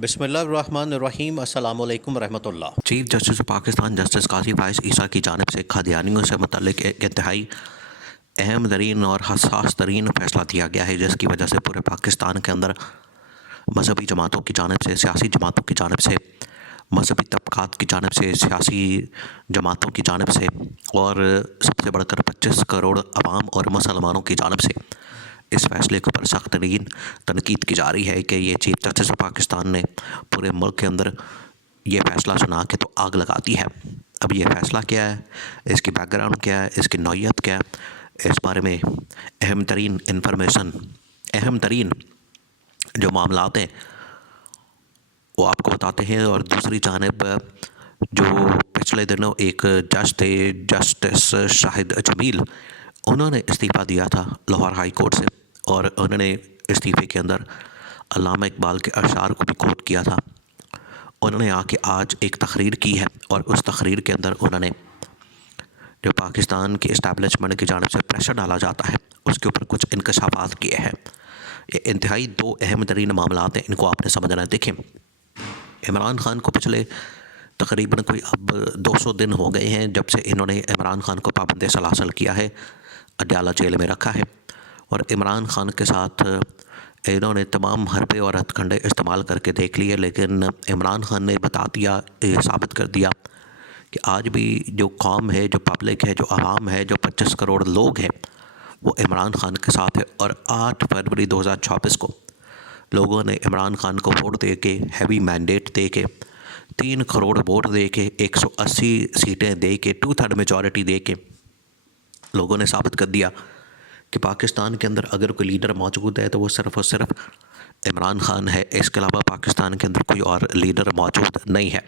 बिस्मिल्लाहिर्रहमानिर्रहीम अस्सलामु अलैकुम रहमतुल्लाह। Chief justice of Pakistan justice Qazi Faez Isa की जानिब से कादियानियों से मुतल्लिक एक इंतहाई अहम तरीन और हसास तरीन फ़ैसला दिया गया है, जिसकी वजह से पूरे पाकिस्तान के अंदर मजहबी जमातों की जानिब से, सियासी जमातों की जानिब से, मजहबी तबक़ात की जानिब से, सियासी जमातों की जानिब से और सबसे बढ़कर 25 करोड़ अवाम और मुसलमानों की जानिब से इस फ़ैसले के ऊपर सख्त तरीन तनकीद की जा रही है कि ये चीफ जस्टिस ऑफ पाकिस्तान ने पूरे मुल्क के अंदर ये फ़ैसला सुना के तो आग लगा दी है। अब ये फ़ैसला क्या है, इसकी बैकग्राउंड क्या है, इसकी नौइयत क्या है, इस बारे में अहम तरीन इंफॉर्मेशन, अहम तरीन जो मामलात हैं वो आपको बताते हैं। और दूसरी जानिब जो पिछले दिनों एक जज थे, जस्टिस शाहिद जमील, उन्होंने इस्तीफ़ा दिया था लाहौर हाई कोर्ट से और उन्होंने इस्तीफ़े के अंदर अल्लामा इकबाल के अशार को भी कोट किया था। उन्होंने आके आज एक तकरीर की है और उस तकरीर के अंदर उन्होंने जो पाकिस्तान की इस्टेब्लिशमेंट की जानिब से प्रेशर डाला जाता है उसके ऊपर कुछ इंकशाफात किए हैं। ये इंतहाई दो अहम तरीन मामलात हैं, इनको आपने समझना है। देखें, इमरान खान को पिछले तकरीबन कोई अब 200 दिन हो गए हैं जब से इन्होंने इमरान खान को पाबंद सलासल किया है, अडयाला जेल में रखा है और इमरान खान के साथ इन्होंने तमाम हरबे और हथकंडे इस्तेमाल करके देख लिए, लेकिन इमरान खान ने बता दिया, ये साबित कर दिया कि आज भी जो कौम है, जो पब्लिक है, जो आवाम है, जो 25 करोड़ लोग हैं, वो इमरान खान के साथ है। और 8 फरवरी 2024 को लोगों ने इमरान खान को वोट दे के, हैवी मैंडेट दे के, 3 करोड़ वोट दे के, 180 सीटें दे के, 2/3 मेजॉरिटी दे के लोगों ने साबित कर दिया कि पाकिस्तान के अंदर अगर कोई लीडर मौजूद है तो वो सिर्फ़ और सिर्फ इमरान खान है, इसके अलावा पाकिस्तान के अंदर कोई और लीडर मौजूद नहीं है।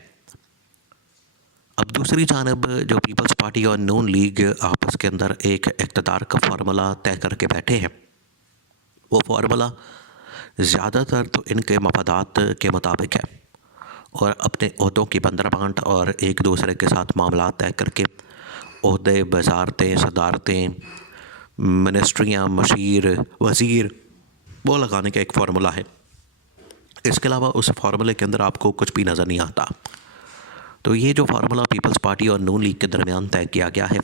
अब दूसरी जानब जो पीपल्स पार्टी और नून लीग आपस के अंदर एक इक़्तिदार का फार्मूला तय करके बैठे हैं, वो फार्मूला ज़्यादातर तो इनके मफादात के मुताबिक है और अपने ओहदों की बंदरबांट और एक दूसरे के साथ मामला तय करके ओहदे, वजारतें, सदारतें, मिनिस्ट्रियाँ, मशीर, वज़ीर वो लगाने का एक फार्मूला है। इसके अलावा उस फार्मूले के अंदर आपको कुछ भी नज़र नहीं आता। तो ये जो फार्मूला पीपल्स पार्टी और नून लीग के दरमियान तय किया गया है,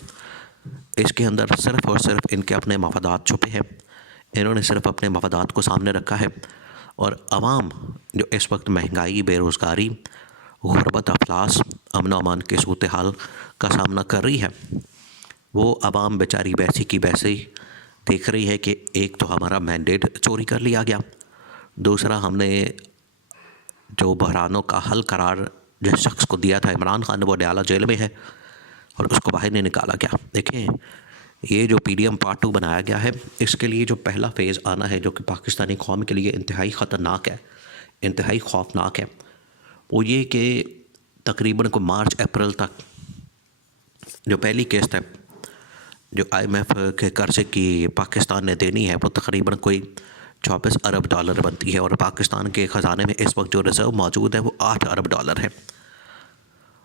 इसके अंदर सिर्फ़ और सिर्फ इनके अपने मफादात छुपे हैं। इन्होंने सिर्फ अपने मफादात को सामने रखा है और आवाम जो इस वक्त महंगाई, बेरोज़गारी, गुरबत, अफलास, अमन अमान के सूरत हाल का सामना कर रही है, वो आवाम बेचारी वैसी की वैसे ही देख रही है कि एक तो हमारा मैंडेट चोरी कर लिया गया, दूसरा हमने जो बहरानों का हल करार जिस शख्स को दिया था इमरान खान, वो अडयाला जेल में है और उसको बाहर नहीं निकाला गया। देखें, ये जो PDM पार्ट 2 बनाया गया है, इसके लिए जो पहला फ़ेज़ आना है जो कि पाकिस्तानी कौम के लिए इंतहाई ख़तरनाक है, इंतहाई खौफनाक है, वो ये कि तकरीबन को मार्च अप्रैल तक जो पहली किस्त है जो IMF के कर्ज़े की पाकिस्तान ने देनी है, वो तकरीबन कोई 24 अरब डॉलर बनती है और पाकिस्तान के ख़जाने में इस वक्त जो रिज़र्व मौजूद है वो 8 अरब डॉलर है।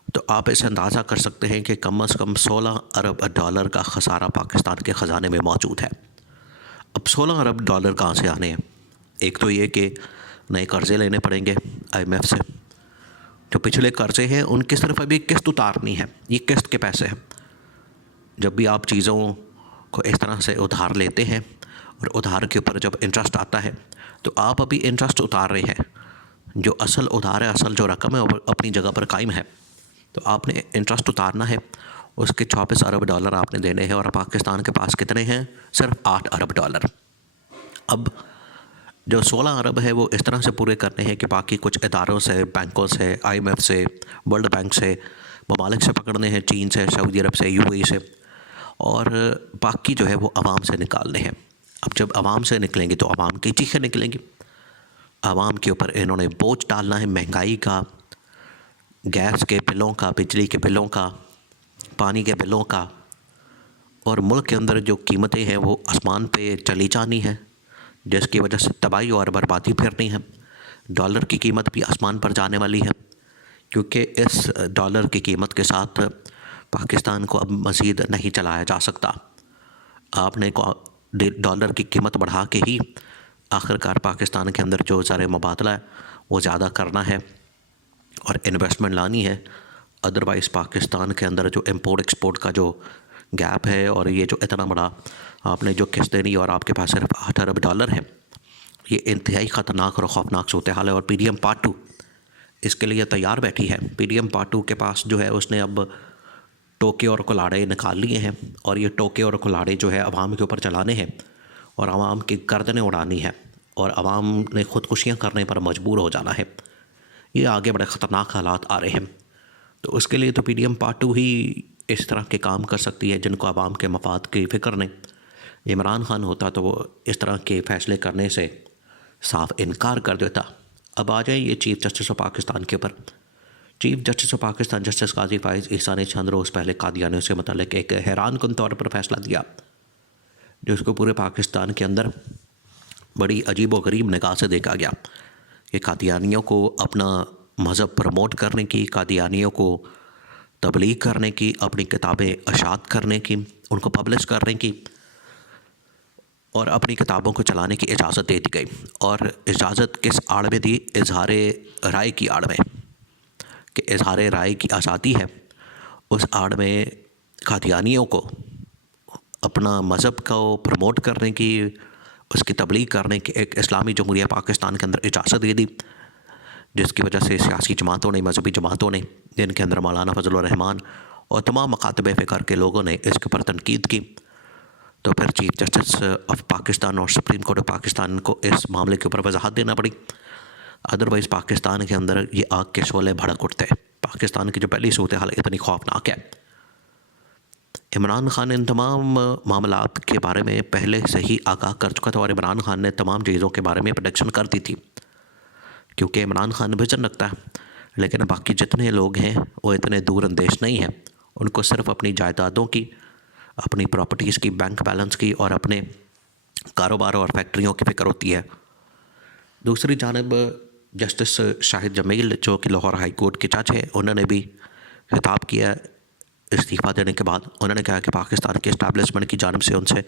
तो आप इसे अंदाज़ा कर सकते हैं कि कम से कम 16 अरब डॉलर का खसारा पाकिस्तान के ख़जाने में मौजूद है। अब 16 अरब डॉलर कहाँ से आने हैं? एक तो ये कि नए कर्ज़े लेने पड़ेंगे IMF से, जो पिछले कर्ज़े हैं उनकी सिर्फ अभी किस्त उतारनी है, ये किस्त के पैसे हैं। जब भी आप चीज़ों को इस तरह से उधार लेते हैं और उधार के ऊपर जब इंटरेस्ट आता है तो आप अभी इंटरेस्ट उतार रहे हैं, जो असल उधार है, असल जो रकम है वो अपनी जगह पर कायम है, तो आपने इंटरेस्ट उतारना है, उसके 24 अरब डॉलर आपने देने हैं और पाकिस्तान के पास कितने हैं? सिर्फ 8 अरब डॉलर। अब जो 16 अरब है वो इस तरह से पूरे करने हैं कि बाकी कुछ इदारों से, बैंकों से, IMF से, वर्ल्ड बैंक से, ममालिक से पकड़ने हैं, चीन से, सऊदी अरब से, UAE से, और बाकी जो है वो आवाम से निकालने हैं। अब जब आवाम से निकलेंगे तो आवाम की चीखें निकलेंगी, आवाम के ऊपर इन्होंने बोझ डालना है, महंगाई का, गैस के बिलों का, बिजली के बिलों का, पानी के बिलों का, और मुल्क के अंदर जो कीमतें हैं वो आसमान पे चली जानी है, जिसकी वजह से तबाही और बर्बादी फिरनी है। डॉलर की कीमत भी आसमान पर जाने वाली है, क्योंकि इस डॉलर की कीमत के साथ पाकिस्तान को अब मज़ीद नहीं चलाया जा सकता। आपने डॉलर की कीमत बढ़ा के ही आखिरकार पाकिस्तान के अंदर जो ज़र मुबादला है वो ज़्यादा करना है और इन्वेस्टमेंट लानी है। अदरवाइज़ पाकिस्तान के अंदर जो इम्पोर्ट एक्सपोर्ट का जो गैप है और ये जो इतना बड़ा आपने जो किस्त देनी और आपके पास सिर्फ 8 अरब डॉलर है, ये इंतहाई ख़तरनाक और ख़ौफनाक सूरत हाल है। और PDM पार्ट 2 इसके लिए तैयार बैठी है। PDM पार्ट 2 के पास जो है उसने अब टोके और कुल्हाड़े निकाल लिए हैं और ये टोके और कुल्हाड़े जो है अवाम के ऊपर चलाने हैं और अवाम की गर्दनें उड़ानी है और अवाम ने ख़ुदकुशियाँ करने पर मजबूर हो जाना है। ये आगे बड़े ख़तरनाक हालात आ रहे हैं। तो उसके लिए तो PDM पार्ट 2 ही इस तरह के काम कर सकती है जिनको अवाम के मफाद की फ़िक्र नहीं। इमरान खान होता तो वो इस तरह के फ़ैसले करने से साफ इनकार कर देता। अब आ जाए ये चीफ़ जस्टिस ऑफ पाकिस्तान के ऊपर। Chief justice of Pakistan justice Qazi Faez Isa ने चंद रोज़ पहले कादियानियों से मुतल्लिक़ एक हैरानकुन तौर पर फ़ैसला दिया जिसको पूरे पाकिस्तान के अंदर बड़ी अजीब व गरीब निगाह से देखा गया कि कादियानियों को अपना मज़हब प्रमोट करने की, कादियानियों को तबलीग करने की, अपनी किताबें अशात करने की, उनको पब्लिश करने की और अपनी किताबों को चलाने की इजाज़त दे दी गई। और इजाज़त किस आड़ में दी? इजहार राय की आड़ में, कि इजहार राय की आज़ादी है। उस आड़ में कादियानियों को अपना मज़हब को प्रमोट करने की, उसकी तबलीग करने की एक इस्लामी जमहूरिया पाकिस्तान के अंदर इजाज़त दे दी, जिसकी वजह से सियासी जमातों ने, मजहबी जमातों ने, जिनके अंदर मौलाना फजलुर रहमान और तमाम मकातब फ़िक्र के लोगों ने इसके ऊपर तनकीद की। तो फिर चीफ़ जस्टिस ऑफ पाकिस्तान और सुप्रीम कोर्ट ऑफ पाकिस्तान को इस मामले के ऊपर वजाहत देना पड़ी। अदरवाइज़ पाकिस्तान के अंदर ये आग के शोले भड़क उठते हैं। पाकिस्तान की जो पहली सूरत हाल इतनी खौफनाक है। इमरान खान इन तमाम मामलात के बारे में पहले से ही आगाह कर चुका था और इमरान खान ने तमाम चीज़ों के बारे में प्रेडिक्शन कर दी थी, क्योंकि इमरान खान विजन रखता है। लेकिन बाकी जितने लोग हैं वो इतने दूर अंदेश नहीं हैं। उनको सिर्फ अपनी जायदादों की, अपनी प्रॉपर्टीज़ की, बैंक बैलेंस की और अपने कारोबार और फैक्ट्रियों की फ़िक्र होती है। दूसरी जानिब जस्टिस शाहिद जमील जो कि लाहौर हाई कोर्ट के जज हैं, उन्होंने भी खिताब किया इस्तीफ़ा देने के बाद। उन्होंने कहा कि पाकिस्तान के इस्टेब्लिशमेंट की जानिब से उनसे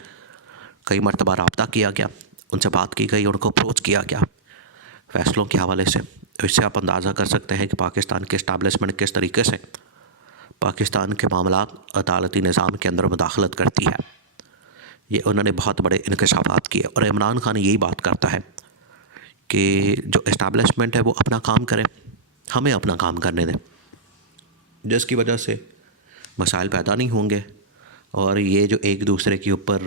कई मरतबा रब्ता किया गया, उनसे बात की गई, उनको अप्रोच किया गया फ़ैसलों के हवाले से। तो इससे आप अंदाज़ा कर सकते हैं कि पाकिस्तान के इस्टेब्लिशमेंट किस तरीके से पाकिस्तान के मामलात अदालती निज़ाम के अंदर मुदाखलत करती है। ये उन्होंने बहुत बड़े इंकशाफात किए और इमरान खान यही बात करता है कि जो इस्टेब्लिशमेंट है वो अपना काम करे, हमें अपना काम करने दें, जिसकी वजह से मसाइल पैदा नहीं होंगे और ये जो एक दूसरे के ऊपर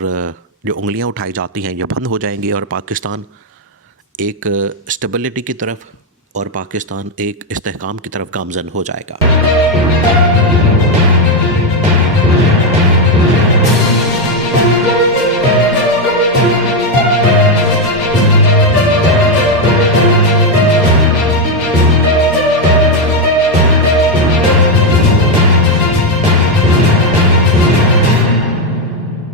जो उंगलियां उठाई जाती हैं ये बंद हो जाएंगी और पाकिस्तान एक स्टेबिलिटी की तरफ और पाकिस्तान एक इस्तेहकाम की तरफ गामज़न हो जाएगा।